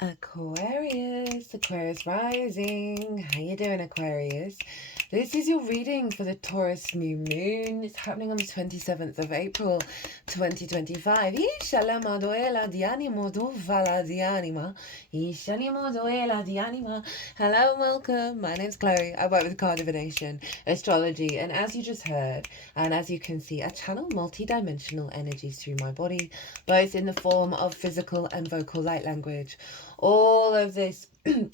Aquarius, Aquarius rising. How you doing, Aquarius? This is your reading for the Taurus new moon. It's happening on the 27th of April, 2025. Isha moduela di animo duvala di anima. Isha moduela di anima. Hello and welcome. My name's Chloe. I work with card divination, astrology, and as you just heard, and as you can see, I channel multi-dimensional energies through my body, both in the form of physical and vocal light language. All of this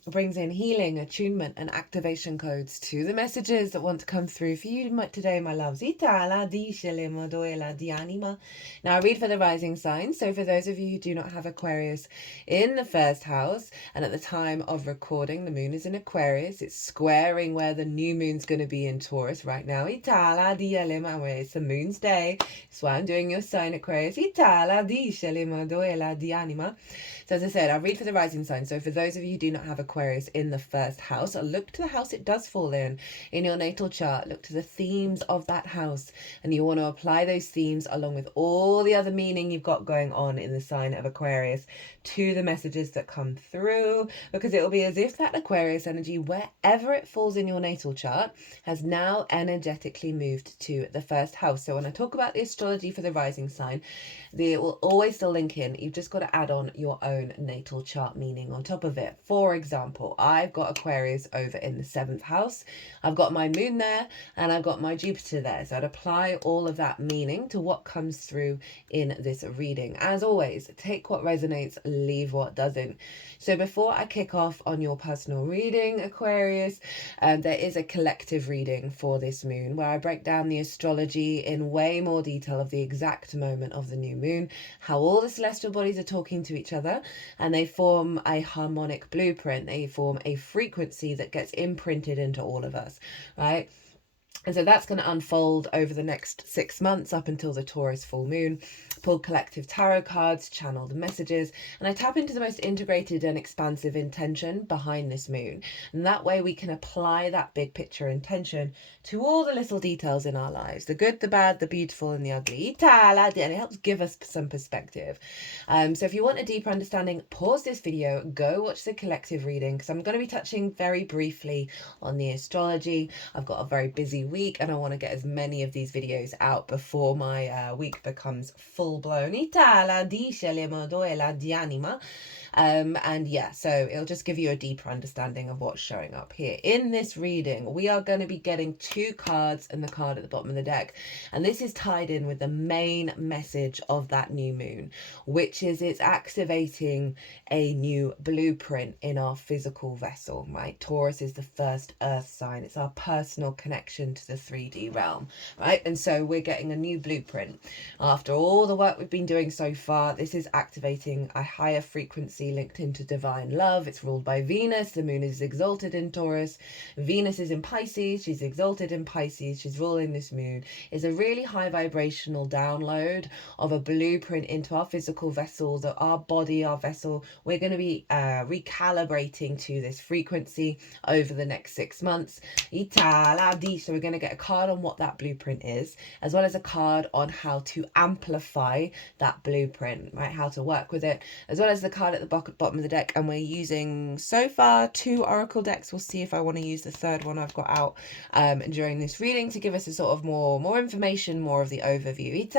brings in healing, attunement, and activation codes to the messages that want to come through for you today, my loves. Now, I read for the rising sign. So for those of you who do not have Aquarius in the first house, and at the time of recording, the moon is in Aquarius. It's squaring where the new moon's going to be in Taurus right now. It's the moon's day. That's why I'm doing your sign, Aquarius. So as I said, I'll read for the rising sign. So for those of you who do not have Aquarius in the first house, look to the house it does fall in your natal chart. Look to the themes of that house, and you want to apply those themes along with all the other meaning you've got going on in the sign of Aquarius to the messages that come through, because it will be as if that Aquarius energy, wherever it falls in your natal chart, has now energetically moved to the first house. So when I talk about the astrology for the rising sign, it will always still link in. You've just got to add on your own natal chart meaning on top of it. For example, I've got Aquarius over in the 7th house. I've got my moon there and I've got my Jupiter there. So I'd apply all of that meaning to what comes through in this reading. As always, take what resonates, leave what doesn't. So before I kick off on your personal reading, Aquarius, there is a collective reading for this moon where I break down the astrology in way more detail of the exact moment of the new moon, how all the celestial bodies are talking to each other, and they form a harmonic blueprint. They form a frequency that gets imprinted into all of us, right? And so that's going to unfold over the next 6 months up until the Taurus full moon. Pull collective tarot cards, channel the messages, and I tap into the most integrated and expansive intention behind this moon. And that way we can apply that big picture intention to all the little details in our lives, the good, the bad, the beautiful, and the ugly. And it helps give us some perspective. So if you want a deeper understanding, pause this video, go watch the collective reading, because I'm going to be touching very briefly on the astrology. I've got a very busy week and I want to get as many of these videos out before my week becomes full blown. And yeah, so it'll just give you a deeper understanding of what's showing up here. In this reading, we are going to be getting 2 cards and the card at the bottom of the deck. And this is tied in with the main message of that new moon, which is it's activating a new blueprint in our physical vessel, right? Taurus is the first earth sign. It's our personal connection to the 3D realm, right? And so we're getting a new blueprint. After all the work we've been doing so far, this is activating a higher frequency linked into divine love. It's ruled by Venus. The moon is exalted in Taurus. Venus is in Pisces. She's exalted in Pisces. She's ruling this moon. It's a really high vibrational download of a blueprint into our physical vessel, that our body, our vessel, we're going to be recalibrating to this frequency over the next 6 months. So we're going to get a card on what that blueprint is, as well as a card on how to amplify that blueprint, right? How to work with it, as well as the card at the bottom of the deck. And we're using so far 2 oracle decks. We'll see if I want to use the third one I've got out during this reading to give us a sort of more information, more of the overview.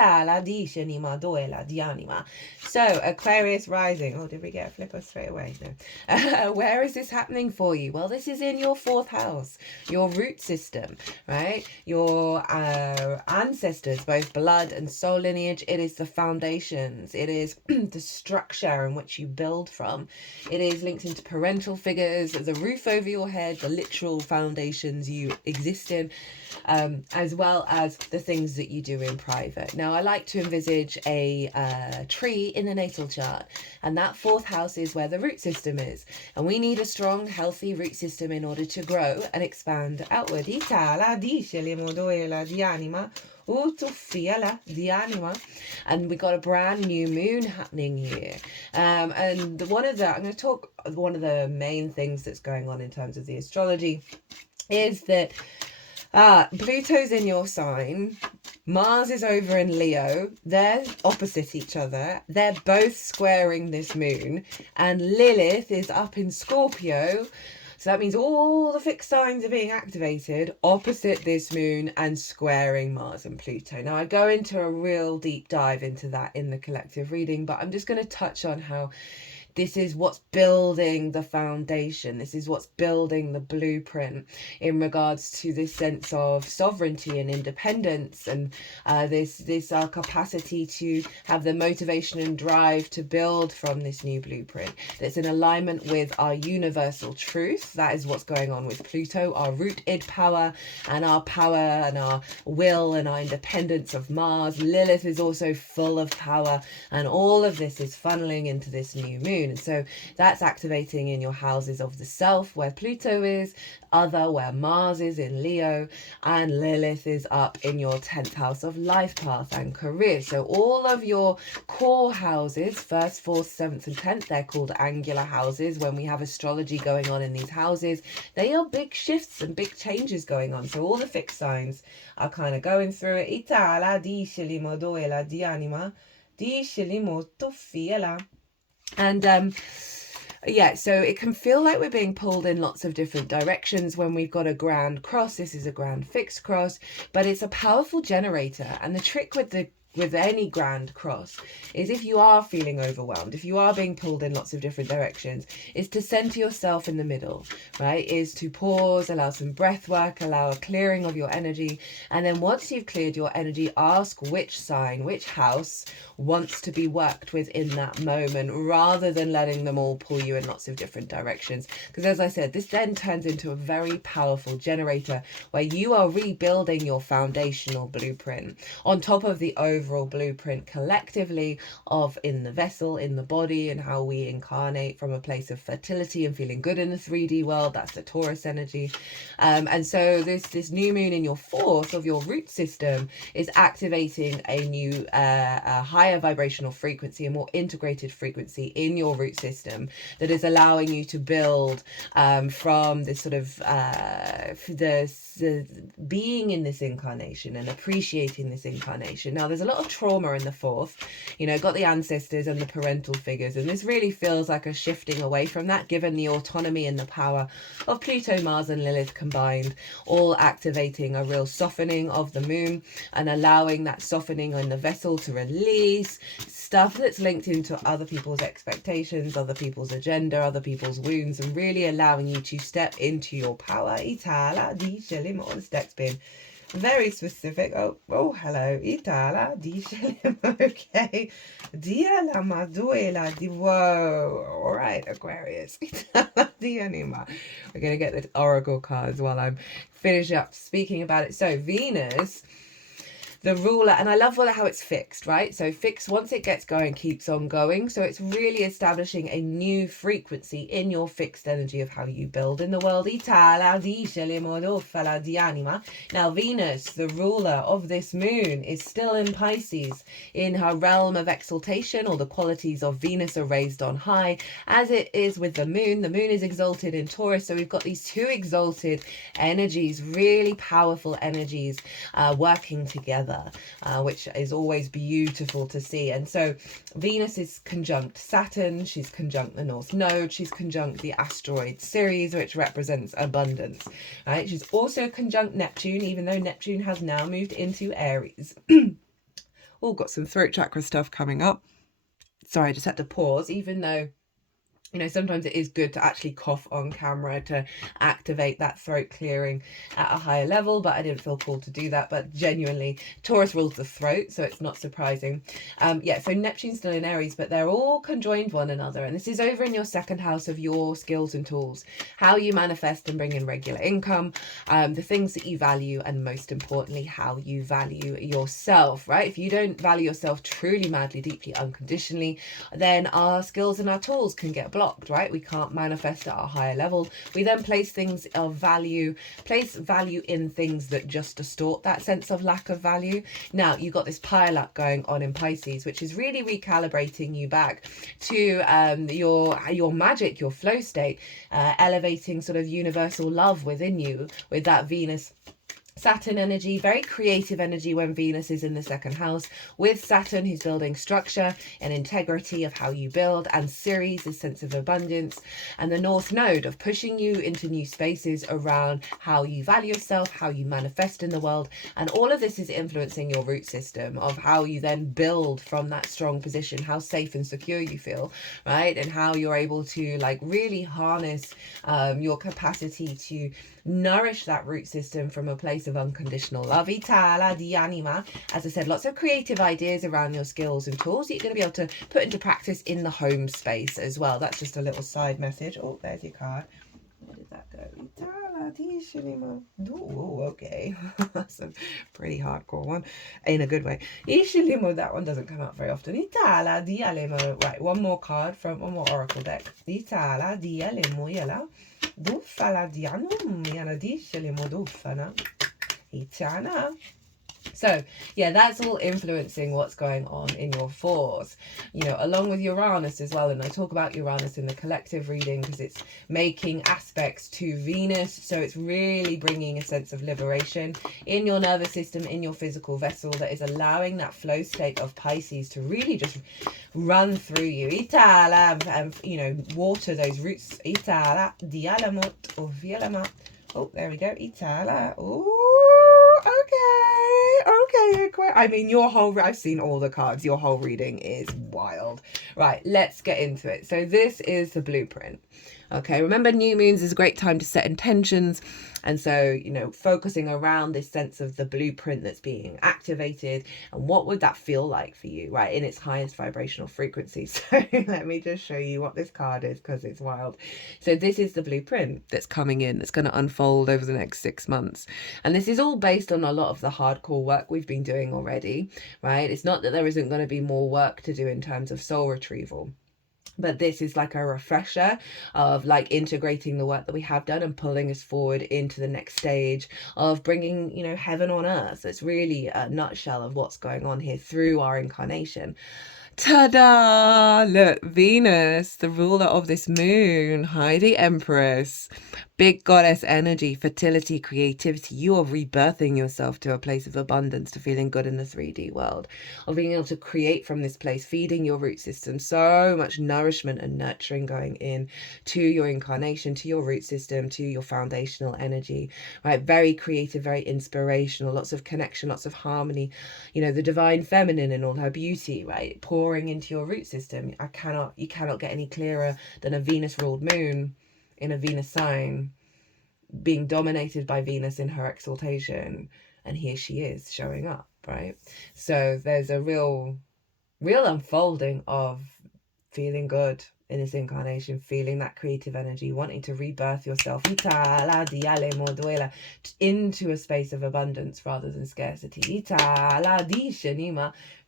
So Aquarius rising. Oh, did we get a flipper straight away? No. Where is this happening for you? Well, this is in your 4th house, your root system, right? Your ancestors, both blood and soul lineage. It is the foundations. It is the structure in which you build from. It is linked into parental figures, the roof over your head, the literal foundations you exist in, as well as the things that you do in private. Now, I like to envisage a tree in the natal chart, and that 4th house is where the root system is. And we need a strong, healthy root system in order to grow and expand outward. And we got a brand new moon happening here. And I'm going to talk, one of the main things that's going on in terms of the astrology is that Pluto's in your sign Mars is over in Leo. They're opposite each other. They're both squaring this moon. And Lilith is up in Scorpio. So that means all the fixed signs are being activated opposite this moon and squaring Mars and Pluto. Now, I go into a real deep dive into that in the collective reading, but I'm just going to touch on how this is what's building the foundation. This is what's building the blueprint in regards to this sense of sovereignty and independence, and this our capacity to have the motivation and drive to build from this new blueprint that's in alignment with our universal truth. That is what's going on with Pluto, our rooted power and our will and our independence of Mars. Lilith is also full of power, and all of this is funneling into this new moon. And so that's activating in your houses of the self, where Pluto is, other, where Mars is in Leo, and Lilith is up in your 10th house of life path and career. So all of your core houses, 1st, 4th, 7th and 10th, they're called angular houses. When we have astrology going on in these houses, they are big shifts and big changes going on. So all the fixed signs are kind of going through it. Itala di scelimodoela di anima di scelimoto fiela. And yeah, so it can feel like we're being pulled in lots of different directions when we've got a grand cross. This is a grand fixed cross, but it's a powerful generator. And the trick with any grand cross is, if you are feeling overwhelmed, if you are being pulled in lots of different directions, is to center yourself in the middle, right? Is to pause, allow some breath work, allow a clearing of your energy. And then once you've cleared your energy, ask which sign, which house wants to be worked with in that moment, rather than letting them all pull you in lots of different directions. Because as I said, this then turns into a very powerful generator where you are rebuilding your foundational blueprint on top of the overall blueprint collectively of in the vessel, in the body, and how we incarnate from a place of fertility and feeling good in the 3D world. That's the Taurus energy. And so this new moon in your 4th of your root system is activating a new higher vibrational frequency, a more integrated frequency in your root system that is allowing you to build from this sort of the being in this incarnation and appreciating this incarnation. Now, there's a lot of trauma in the 4th, you know, got the ancestors and the parental figures, and this really feels like a shifting away from that, given the autonomy and the power of Pluto, Mars and Lilith combined, all activating a real softening of the moon and allowing that softening in the vessel to release stuff that's linked into other people's expectations, other people's agenda, other people's wounds, and really allowing you to step into your power. Itala di Shelim, all this deck's been very specific. Oh, hello. Itala di Shelim. Okay. Dia la maduela di whoa. All right, Aquarius. Itala di anima. We're going to get the oracle cards while I'm finishing up speaking about it. So Venus, the ruler, and I love how it's fixed, right? So fixed, once it gets going, keeps on going. So it's really establishing a new frequency in your fixed energy of how you build in the world. Now Venus, the ruler of this moon, is still in Pisces, in her realm of exaltation, or the qualities of Venus are raised on high, as it is with the moon. The moon is exalted in Taurus, so we've got these two exalted energies, really powerful energies working together. Which is always beautiful to see. And so Venus is conjunct Saturn, she's conjunct the North Node, she's conjunct the asteroid Ceres, which represents abundance, right? She's also conjunct Neptune, even though Neptune has now moved into Aries. Oh, got some throat chakra stuff coming up. Sorry, I just had to pause, even though, you know, sometimes it is good to actually cough on camera to activate that throat clearing at a higher level, but I didn't feel called to do that. But genuinely, Taurus rules the throat, so it's not surprising. Yeah, so Neptune's still in Aries, but they're all conjoined one another. And this is over in your 2nd house of your skills and tools, how you manifest and bring in regular income, the things that you value, and most importantly, how you value yourself, right? If you don't value yourself truly, madly, deeply, unconditionally, then our skills and our tools can get blocked, right? We can't manifest at a higher level. We then place things of value, place value in things that just distort that sense of lack of value. Now you've got this pile up going on in Pisces, which is really recalibrating you back to your magic, your flow state, elevating sort of universal love within you with that Venus Saturn energy, very creative energy when Venus is in the second house. With Saturn, who's building structure and integrity of how you build, and Ceres, this sense of abundance, and the North Node of pushing you into new spaces around how you value yourself, how you manifest in the world. And all of this is influencing your root system of how you then build from that strong position, how safe and secure you feel, right? And how you're able to like really harness your capacity to nourish that root system from a place of unconditional love. Itala di anima. As I said, lots of creative ideas around your skills and tools that you're going to be able to put into practice in the home space as well. That's just a little side message. Oh, there's your card. Where did that go? Itala di shinima. Oh, okay. That's a pretty hardcore one in a good way. Ishilimo, that one doesn't come out very often. Itala di alemo. Right, one more card from one more oracle deck. Itala di alemo yela. Duffala diano yana dishele modufana itana. So yeah, that's all influencing what's going on in your fours, you know, along with Uranus as well. And I talk about Uranus in the collective reading because it's making aspects to Venus. So it's really bringing a sense of liberation in your nervous system, in your physical vessel, that is allowing that flow state of Pisces to really just run through you. Itala, and you know, water those roots. Itala, dialamot or vialamat. Oh, there we go. Itala. Oh, okay, I mean, your whole, I've seen all the cards. Your whole reading is wild. Right, let's get into it. So this is the blueprint. Okay, remember new moons is a great time to set intentions. And so, you know, focusing around this sense of the blueprint that's being activated and what would that feel like for you, right, in its highest vibrational frequency. So let me just show you what this card is because it's wild. So this is the blueprint that's coming in, that's going to unfold over the next 6 months. And this is all based on a lot of the hardcore work we've been doing already, right? It's not that there isn't going to be more work to do in terms of soul retrieval. But this is like a refresher of like integrating the work that we have done and pulling us forward into the next stage of bringing, you know, heaven on earth. It's really a nutshell of what's going on here through our incarnation. Ta-da! Look, Venus, the ruler of this moon, Heidi Empress, big goddess energy, fertility, creativity. You are rebirthing yourself to a place of abundance, to feeling good in the 3D world, of being able to create from this place, feeding your root system. So much nourishment and nurturing going in to your incarnation, to your root system, to your foundational energy, right? Very creative, very inspirational, lots of connection, lots of harmony, you know, the divine feminine in all her beauty, right? Pouring into your root system. You cannot get any clearer than a Venus ruled moon in a Venus sign being dominated by Venus in her exaltation, and here she is showing up, right? So there's a real unfolding of feeling good in this incarnation, feeling that creative energy, wanting to rebirth yourself into a space of abundance rather than scarcity,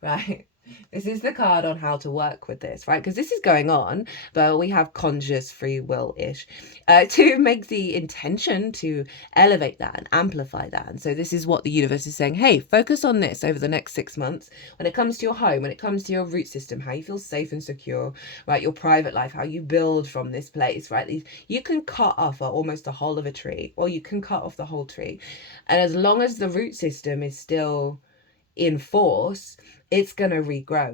right? This is the card on how to work with this, right? Because this is going on, but we have conscious free will-ish to make the intention to elevate that and amplify that. And so this is what the universe is saying. Hey, focus on this over the next 6 months. When it comes to your home, when it comes to your root system, how you feel safe and secure, right? Your private life, how you build from this place, right? You can cut off almost the whole of a tree, or you can cut off the whole tree. And as long as the root system is still in force, it's going to regrow.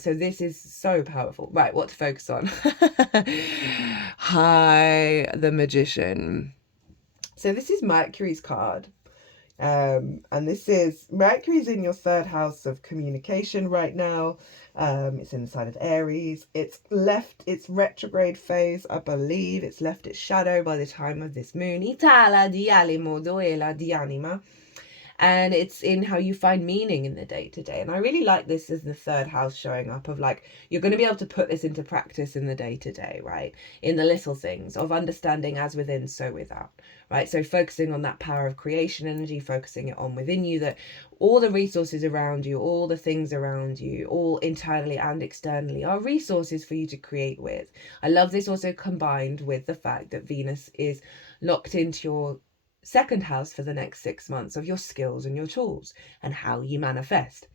So this is so powerful. Right, what to focus on? Hi, the Magician. So this is Mercury's card. And this is Mercury's in your 3rd house of communication right now. It's in the sign of Aries. It's left its retrograde phase, I believe. It's left its shadow by the time of this moon. And it's in how you find meaning in the day-to-day. And I really like this as the 3rd house showing up of like, you're going to be able to put this into practice in the day-to-day, right? In the little things of understanding as within, so without, right? So focusing on that power of creation energy, focusing it on within you, that all the resources around you, all the things around you, all internally and externally are resources for you to create with. I love this also combined with the fact that Venus is locked into your 2nd house for the next 6 months of your skills and your tools and how you manifest.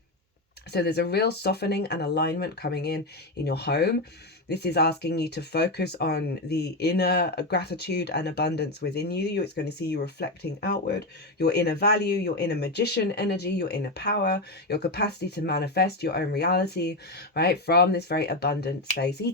So there's a real softening and alignment coming in your home This is asking you to focus on the inner gratitude and abundance within you. It's going to see you reflecting outward, your inner value, your inner magician energy, your inner power, your capacity to manifest your own reality, right? From this very abundant space. You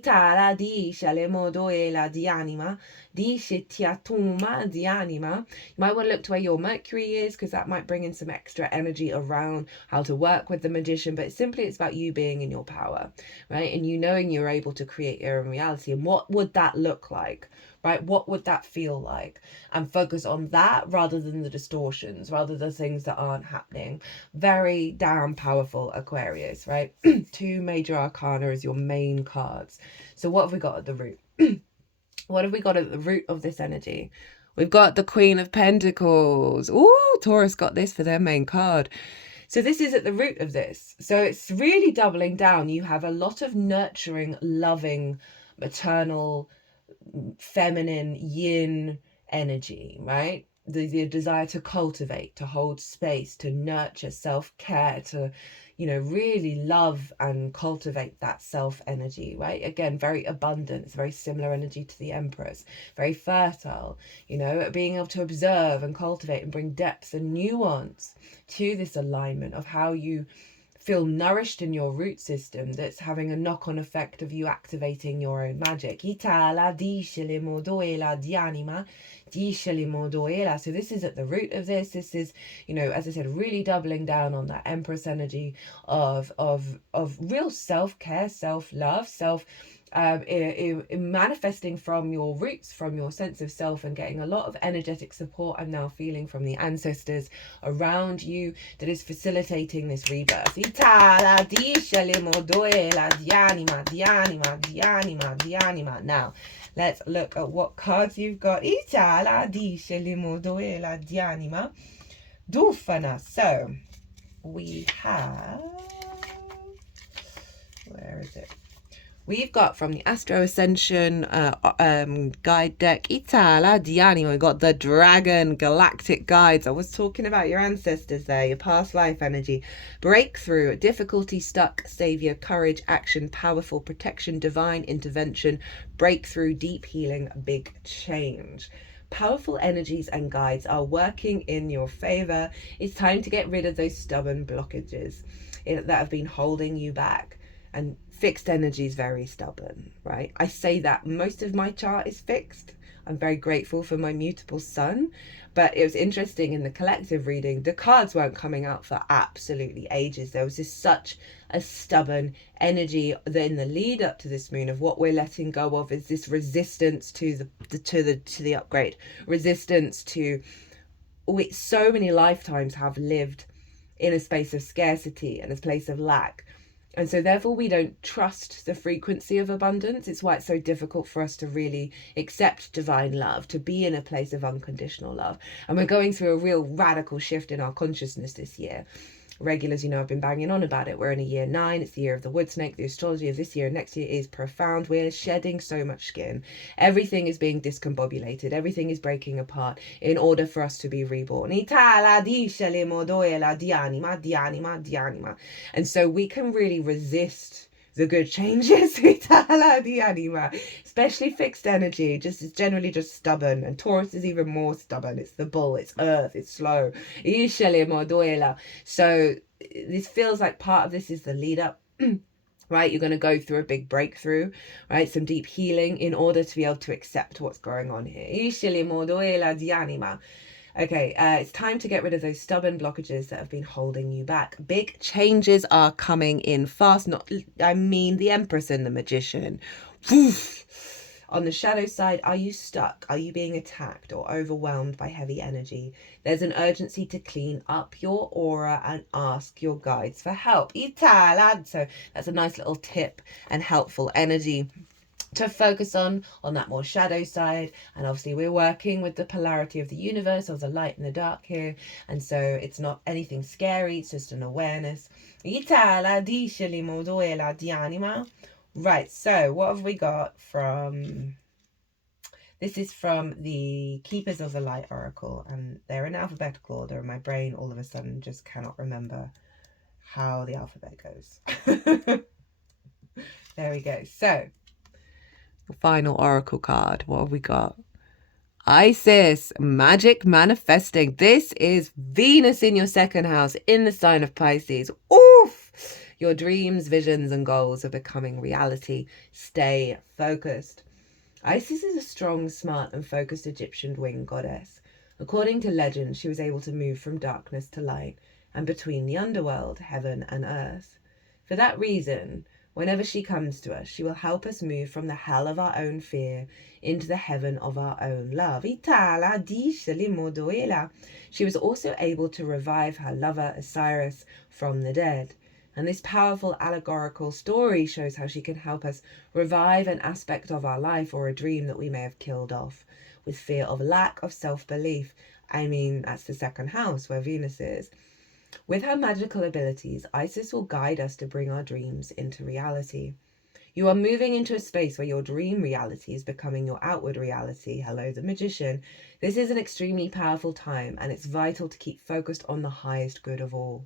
might want to look to where your Mercury is, because that might bring in some extra energy around how to work with the magician. But it's about you being in your power, right? And you knowing you're able to create your own reality. And what would that look like, right? What would that feel like? And focus on that rather than the distortions, rather than things that aren't happening. Very damn powerful, Aquarius, right? 2 major arcana as your main cards. So what have we got at the root? What have we got at the root of this energy? We've got the Queen of Pentacles. Ooh, Taurus got this for their main card. So this is at the root of this. So it's really doubling down. You have a lot of nurturing, loving, maternal, feminine, yin energy, right? The desire to cultivate, to hold space, to nurture, self-care, to, you know, really love and cultivate that self energy, right? Again, very abundant. It's very similar energy to the Empress. Very fertile, you know, being able to observe and cultivate and bring depth and nuance to this alignment of how you feel nourished in your root system, that's having a knock-on effect of you activating your own magic. So this is at the root of this. This is, you know, as I said, really doubling down on that Empress energy of real self-care, self-love, manifesting from your roots, from your sense of self, and getting a lot of energetic support I'm now feeling from the ancestors around you that is facilitating this rebirth. Now let's look at what cards you've got. So we have, where is it? We've got from the Astro Ascension guide deck, Itala Diani. We got the Dragon Galactic Guides. I was talking about your ancestors there, your past life energy. Breakthrough, difficulty, stuck, savior, courage, action, powerful, protection, divine intervention, breakthrough, deep healing, big change. Powerful energies and guides are working in your favor. It's time to get rid of those stubborn blockages that have been holding you back. And fixed energy is very stubborn, right? I say that most of my chart is fixed. I'm very grateful for my mutable sun, but it was interesting in the collective reading, the cards weren't coming out for absolutely ages. There was just such a stubborn energy in the lead up to this moon of what we're letting go of is this resistance to the upgrade, resistance to so many lifetimes have lived in a space of scarcity and a place of lack. And so therefore we don't trust the frequency of abundance. It's why it's so difficult for us to really accept divine love, to be in a place of unconditional love. And we're going through a real radical shift in our consciousness this year. Regulars, you know, I've been banging on about it. We're in a year 9. It's the year of the wood snake. The astrology of this year and next year is profound. We're shedding so much skin. Everything is being discombobulated. Everything is breaking apart in order for us to be reborn. And so we can really resist the good changes, especially fixed energy. Just it's generally just stubborn, and Taurus is even more stubborn. It's the bull, it's earth, it's slow. So this feels like part of this is the lead up. Right, you're going to go through a big breakthrough, right? Some deep healing in order to be able to accept what's going on here. Okay, it's time to get rid of those stubborn blockages that have been holding you back. Big changes are coming in fast. I mean the Empress and the Magician. On the shadow side, are you stuck? Are you being attacked or overwhelmed by heavy energy? There's an urgency to clean up your aura and ask your guides for help. So that's a nice little tip and helpful energy to focus on that more shadow side. And obviously we're working with the polarity of the universe, of the light and the dark here, and so it's not anything scary, it's just an awareness. Right, so what have we got from, this is from the Keepers of the Light Oracle, and they're in alphabetical order, and my brain all of a sudden just cannot remember how the alphabet goes. There we go. So final oracle card. What have we got? Isis, magic manifesting. This is Venus in your second house in the sign of Pisces. Oof! Your dreams, visions, and goals are becoming reality. Stay focused. Isis is a strong, smart, and focused Egyptian winged goddess. According to legend, she was able to move from darkness to light and between the underworld, heaven, and earth. For that reason, whenever she comes to us, she will help us move from the hell of our own fear into the heaven of our own love. She was also able to revive her lover Osiris from the dead. And this powerful allegorical story shows how she can help us revive an aspect of our life or a dream that we may have killed off with fear of lack of self-belief. I mean, that's the second house where Venus is. With her magical abilities, Isis will guide us to bring our dreams into reality. You are moving into a space where your dream reality is becoming your outward reality. Hello, the magician. This is an extremely powerful time, and it's vital to keep focused on the highest good of all.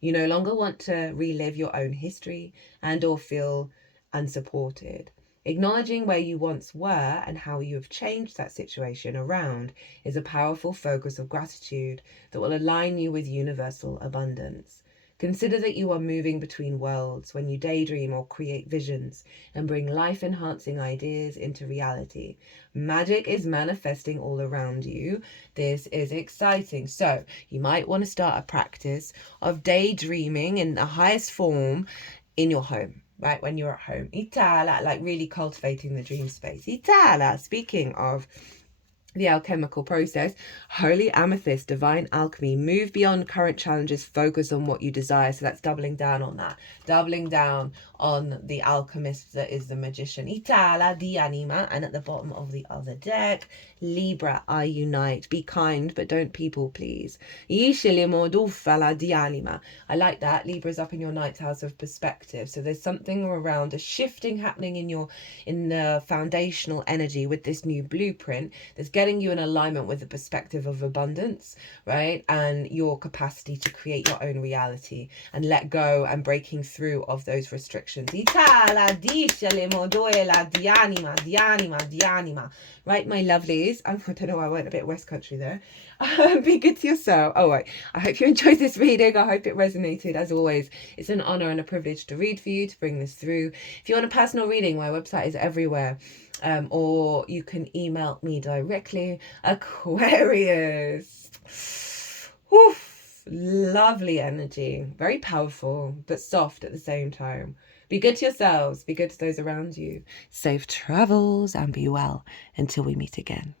You no longer want to relive your own history and or feel unsupported. Acknowledging where you once were and how you have changed that situation around is a powerful focus of gratitude that will align you with universal abundance. Consider that you are moving between worlds when you daydream or create visions and bring life-enhancing ideas into reality. Magic is manifesting all around you. This is exciting. So you might want to start a practice of daydreaming in the highest form in your home. Right, when you're at home. Itala, like really cultivating the dream space. Itala, speaking of the alchemical process, holy amethyst, divine alchemy, move beyond current challenges, focus on what you desire. So that's doubling down on that. Doubling down on the alchemist that is the magician. Itala di anima. And at the bottom of the other deck, Libra, I unite. Be kind, but don't people please. Ishilimo di anima. I like that. Libra's up in your ninth house of perspective. So there's something around a shifting happening in the foundational energy with this new blueprint that's getting you in alignment with the perspective of abundance, right? And your capacity to create your own reality and let go and breaking through of those restrictions. Right, my lovelies. I don't know why I went a bit West Country there. Be good to yourself. Oh, right. I hope you enjoyed this reading. I hope it resonated. As always, it's an honor and a privilege to read for you, to bring this through. If you want a personal reading, my website is everywhere. Or you can email me directly. Aquarius. Oof, lovely energy. Very powerful, but soft at the same time. Be good to yourselves. Be good to those around you. Safe travels and be well until we meet again.